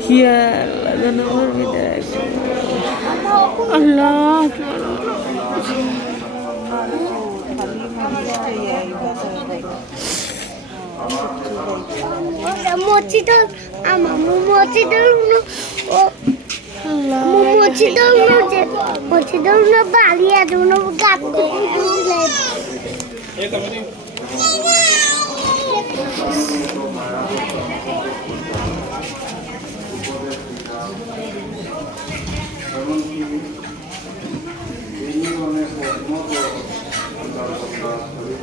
কি আল্লাহ যেন আমার বিদায় আসে। আল্লাহ মসজিদ আমার মসজিদ ও আল্লাহ মসজিদ মসজিদ বাড়ি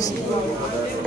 used.